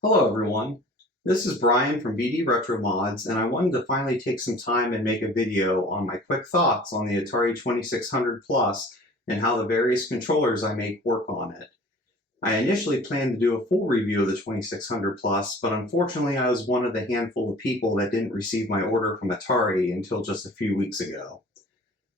Hello everyone, this is Brian from BD Retro Mods, and I wanted to finally take some time and make a video on my quick thoughts on the Atari 2600 Plus and how the various controllers I make work on it. I initially planned to do a full review of the 2600 Plus, but unfortunately I was one of the handful of people that didn't receive my order from Atari until just a few weeks ago.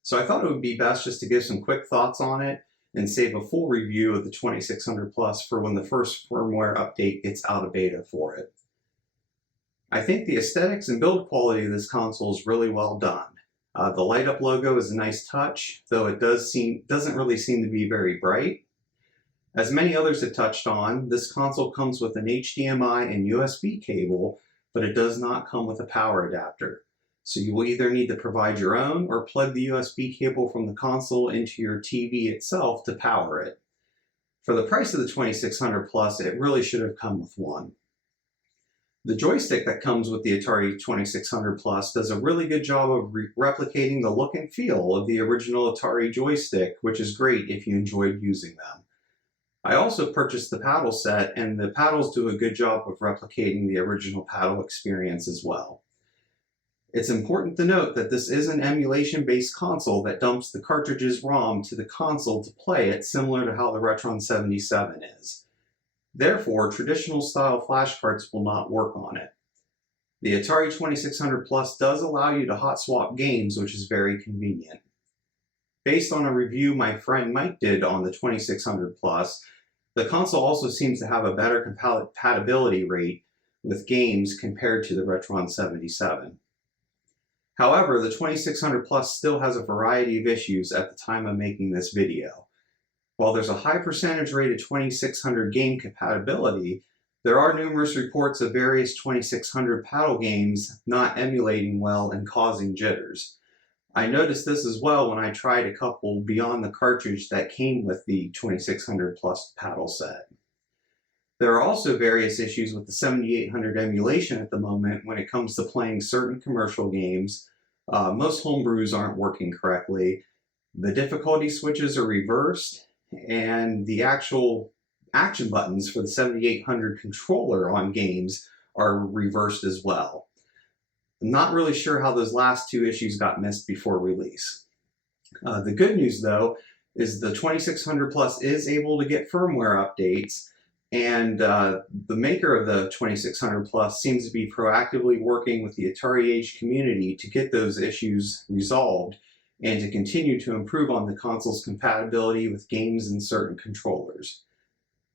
So I thought it would be best just to give some quick thoughts on it and save a full review of the 2600 Plus for when the first firmware update gets out of beta for it. I think the aesthetics and build quality of this console is really well done. The light up logo is a nice touch, though it doesn't really seem to be very bright. As many others have touched on, this console comes with an HDMI and USB cable, but it does not come with a power adapter. So you will either need to provide your own or plug the USB cable from the console into your TV itself to power it. For the price of the 2600 Plus, it really should have come with one. The joystick that comes with the Atari 2600 Plus does a really good job of replicating the look and feel of the original Atari joystick, which is great if you enjoyed using them. I also purchased the paddle set, and the paddles do a good job of replicating the original paddle experience as well. It's important to note that this is an emulation-based console that dumps the cartridge's ROM to the console to play it, similar to how the Retron 77 is. Therefore, traditional style flash cards will not work on it. The Atari 2600 Plus does allow you to hot swap games, which is very convenient. Based on a review my friend Mike did on the 2600 Plus, the console also seems to have a better compatibility rate with games compared to the Retron 77. However, the 2600 Plus still has a variety of issues at the time of making this video. While there's a high percentage rate of 2600 game compatibility, there are numerous reports of various 2600 paddle games not emulating well and causing jitters. I noticed this as well when I tried a couple beyond the cartridge that came with the 2600 Plus paddle set. There are also various issues with the 7800 emulation at the moment when it comes to playing certain commercial games. Most homebrews aren't working correctly. The difficulty switches are reversed, and the actual action buttons for the 7800 controller on games are reversed as well. I'm not really sure how those last two issues got missed before release. The good news though is the 2600 Plus is able to get firmware updates, and the maker of the 2600 Plus seems to be proactively working with the Atari Age community to get those issues resolved and to continue to improve on the console's compatibility with games and certain controllers.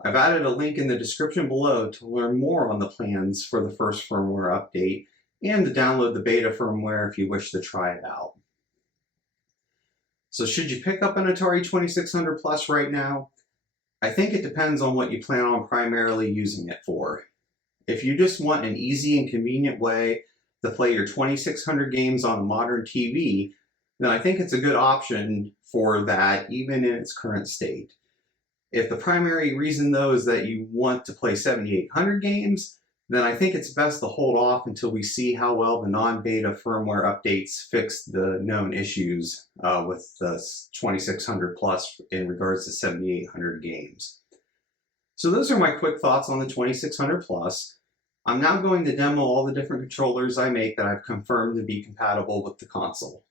I've added a link in the description below to learn more on the plans for the first firmware update and to download the beta firmware if you wish to try it out. So should you pick up an Atari 2600 Plus right now? I think it depends on what you plan on primarily using it for. If you just want an easy and convenient way to play your 2600 games on a modern TV, then I think it's a good option for that even in its current state. If the primary reason though is that you want to play 7800 games, then I think it's best to hold off until we see how well the non-beta firmware updates fix the known issues with the 2600 Plus in regards to 7800 games. So those are my quick thoughts on the 2600 Plus. I'm now going to demo all the different controllers I make that I've confirmed to be compatible with the console.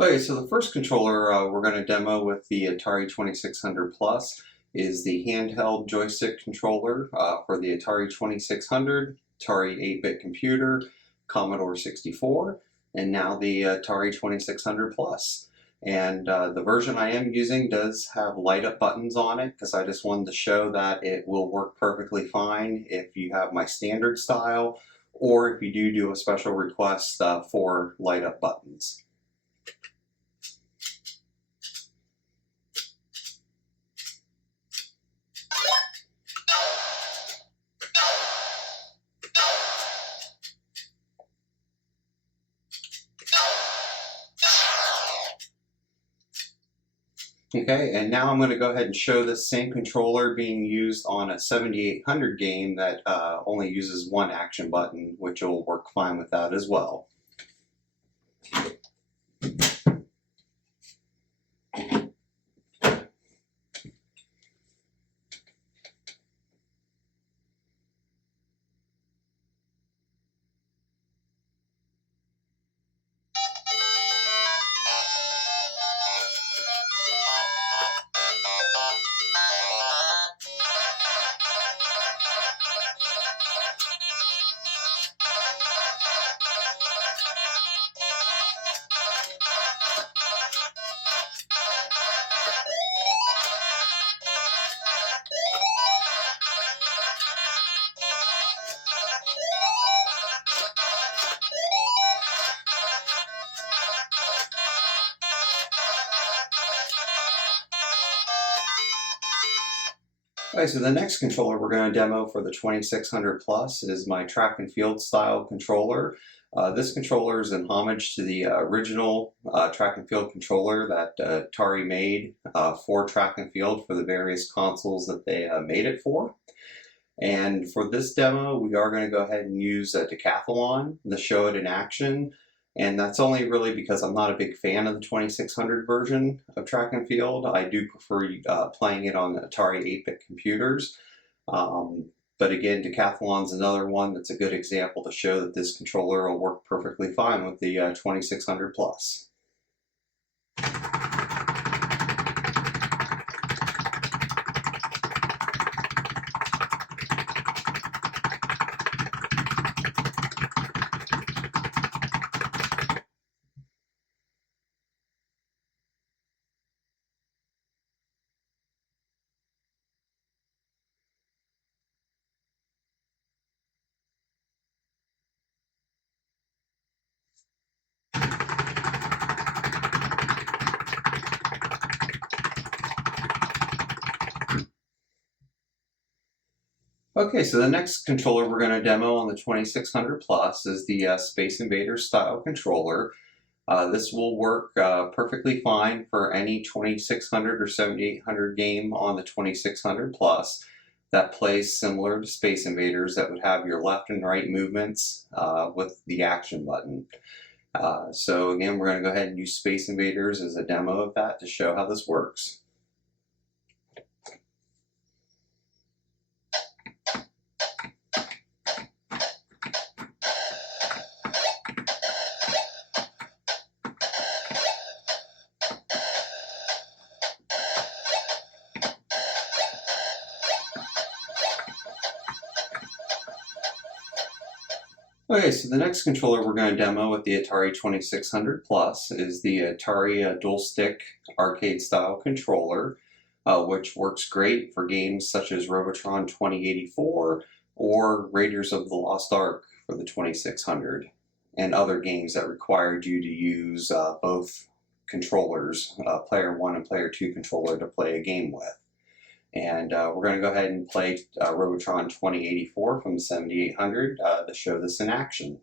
Okay, so the first controller we're going to demo with the Atari 2600 Plus is the handheld joystick controller for the Atari 2600, Atari 8-bit computer, Commodore 64, and now the Atari 2600 Plus. And the version I am using does have light up buttons on it because I just wanted to show that it will work perfectly fine if you have my standard style or if you do a special request for light up buttons. Okay, and now I'm going to go ahead and show this same controller being used on a 7800 game that only uses one action button, which will work fine with that as well. Okay, so the next controller we're going to demo for the 2600 Plus is my track and field style controller. This controller is in homage to the original track and field controller that Atari made for track and field for the various consoles that they made it for. And for this demo, we are going to go ahead and use a Decathlon to show it in action. And that's only really because I'm not a big fan of the 2600 version of track and field. I do prefer playing it on Atari 8-bit computers. But again, Decathlon's another one that's a good example to show that this controller will work perfectly fine with the 2600 Plus. Okay, so the next controller we're going to demo on the 2600 Plus is the Space Invaders style controller. This will work perfectly fine for any 2600 or 7800 game on the 2600 Plus that plays similar to Space Invaders, that would have your left and right movements with the action button. So again, we're going to go ahead and use Space Invaders as a demo of that to show how this works. Okay, so the next controller we're going to demo with the Atari 2600 Plus is the Atari Dual Stick arcade style controller, which works great for games such as Robotron 2084 or Raiders of the Lost Ark for the 2600, and other games that required you to use both controllers, player 1 and player 2 controller, to play a game with. And we're going to go ahead and play Robotron 2084 from the 7800 to show this in action.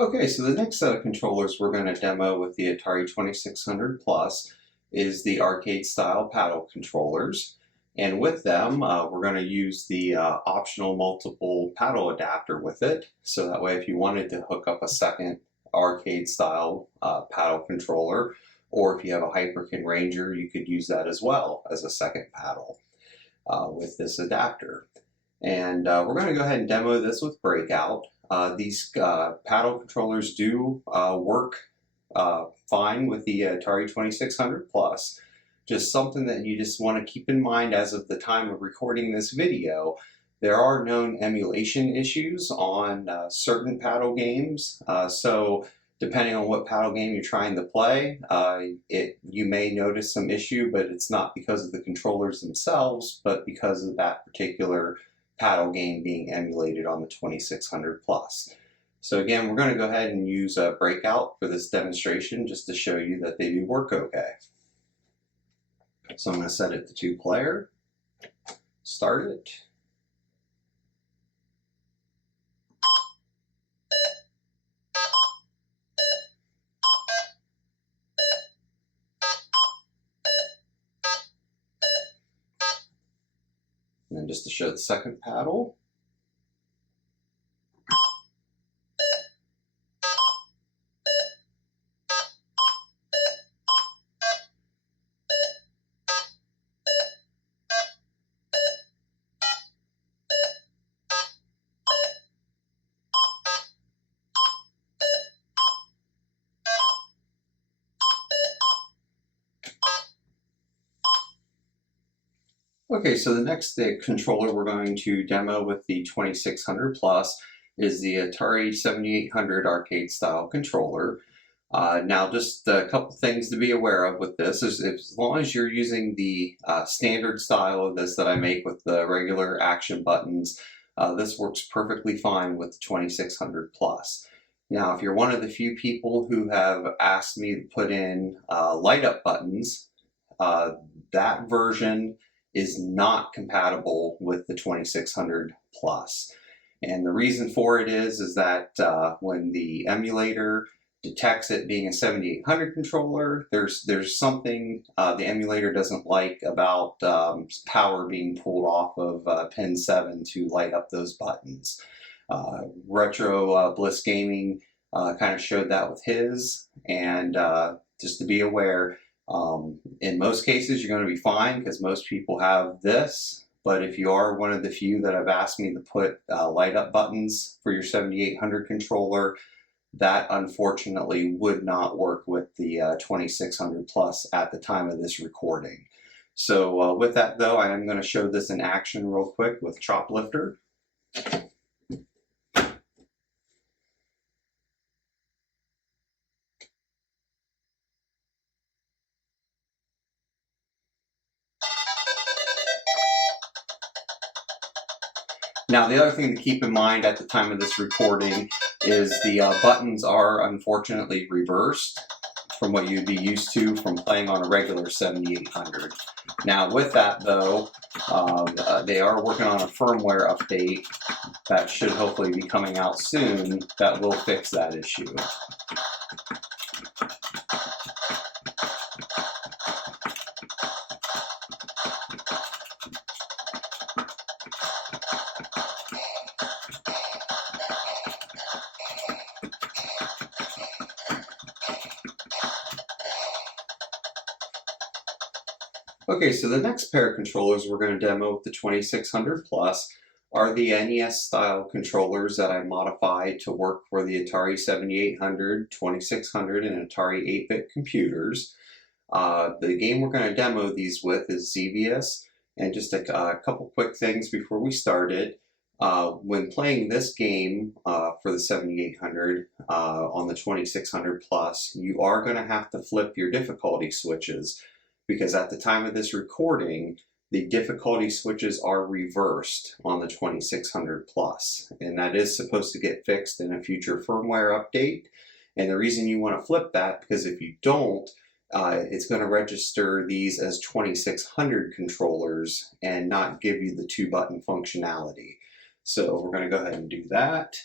Okay, so the next set of controllers we're going to demo with the Atari 2600 Plus is the arcade style paddle controllers. And with them, we're going to use the optional multiple paddle adapter with it. So that way, if you wanted to hook up a second arcade style paddle controller, or if you have a Hyperkin Ranger, you could use that as well as a second paddle with this adapter. And we're going to go ahead and demo this with Breakout. These paddle controllers do work fine with the Atari 2600 Plus. Just something that you just want to keep in mind as of the time of recording this video. There are known emulation issues on certain paddle games. So depending on what paddle game you're trying to play, you may notice some issue, but it's not because of the controllers themselves, but because of that particular paddle game being emulated on the 2600 Plus. So again, we're going to go ahead and use Breakout for this demonstration just to show you that they do work okay. So I'm going to set it to 2-player, start it. And then just to show the second paddle. Okay, so the next controller we're going to demo with the 2600 Plus is the Atari 7800 arcade style controller. Now, just a couple things to be aware of with this is as long as you're using the standard style of this that I make with the regular action buttons, this works perfectly fine with the 2600 Plus. Now, if you're one of the few people who have asked me to put in light up buttons, that version is not compatible with the 2600 Plus. And the reason for it is that when the emulator detects it being a 7800 controller, there's something the emulator doesn't like about power being pulled off of pin 7 to light up those buttons. Retro Bliss Gaming kind of showed that with his, and just to be aware, in most cases you're going to be fine because most people have this. But if you are one of the few that have asked me to put light up buttons for your 7800 controller, that unfortunately would not work with the 2600 Plus at the time of this recording. So with that though, I am going to show this in action real quick with Choplifter. Now, the other thing to keep in mind at the time of this recording is the buttons are unfortunately reversed from what you'd be used to from playing on a regular 7800. Now, with that though, they are working on a firmware update that should hopefully be coming out soon that will fix that issue. Okay, so the next pair of controllers we're going to demo with the 2600 Plus are the NES style controllers that I modified to work for the Atari 7800, 2600, and Atari 8-bit computers. The game we're going to demo these with is Xevious, and just a couple quick things before we started. When playing this game for the 7800 on the 2600 Plus, you are going to have to flip your difficulty switches, because at the time of this recording, the difficulty switches are reversed on the 2600 Plus, and that is supposed to get fixed in a future firmware update. And the reason you want to flip that, because if you don't, it's going to register these as 2600 controllers and not give you the 2-button functionality. So we're going to go ahead and do that.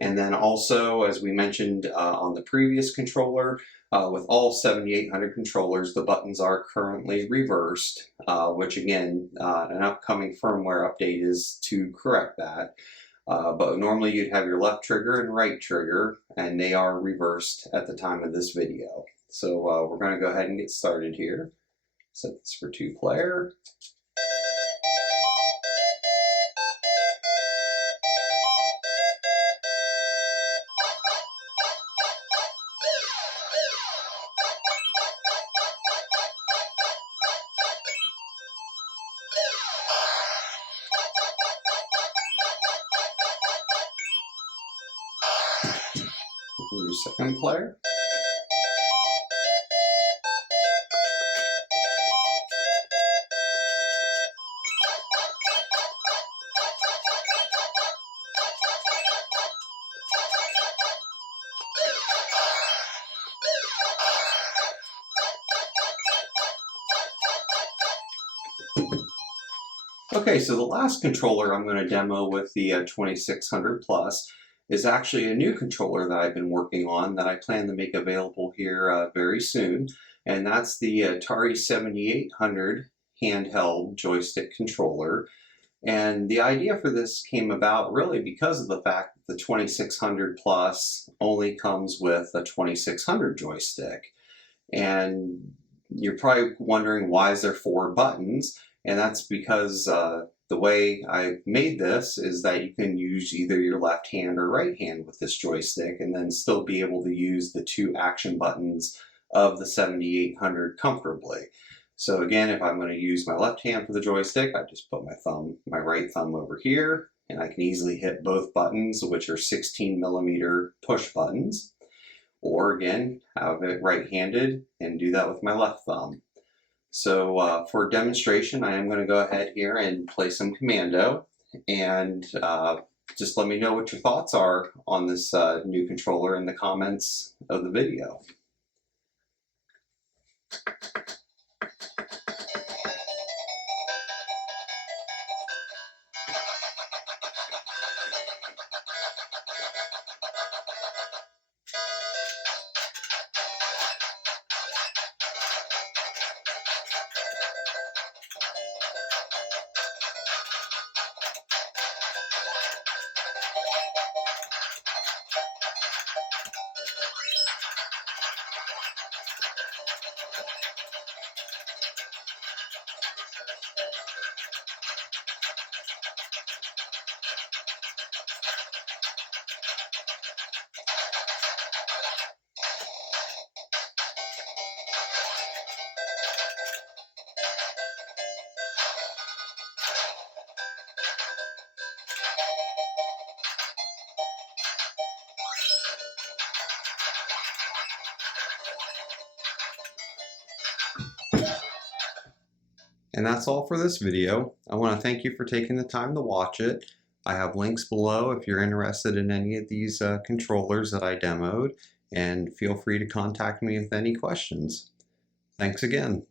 And then also, as we mentioned on the previous controller, with all 7800 controllers, the buttons are currently reversed, which again, an upcoming firmware update is to correct that. But normally you'd have your left trigger and right trigger, and they are reversed at the time of this video. So we're going to go ahead and get started here. Set this for 2-player. Your 2nd player. Okay, so the last controller I'm going to demo with the 2600 Plus is actually a new controller that I've been working on that I plan to make available here very soon, and that's the Atari 7800 handheld joystick controller. And the idea for this came about really because of the fact that the 2600 Plus only comes with a 2600 joystick. And you're probably wondering, why is there 4 buttons? And that's because the way I made this is that you can use either your left hand or right hand with this joystick and then still be able to use the 2 action buttons of the 7800 comfortably. So again, if I'm going to use my left hand for the joystick, I just put my right thumb over here, and I can easily hit both buttons, which are 16mm push buttons, or again, have it right-handed and do that with my left thumb. So for demonstration, I am going to go ahead here and play some Commando, and just let me know what your thoughts are on this new controller in the comments of the video. And that's all for this video. I want to thank you for taking the time to watch it. I have links below if you're interested in any of these controllers that I demoed, and feel free to contact me with any questions. Thanks again.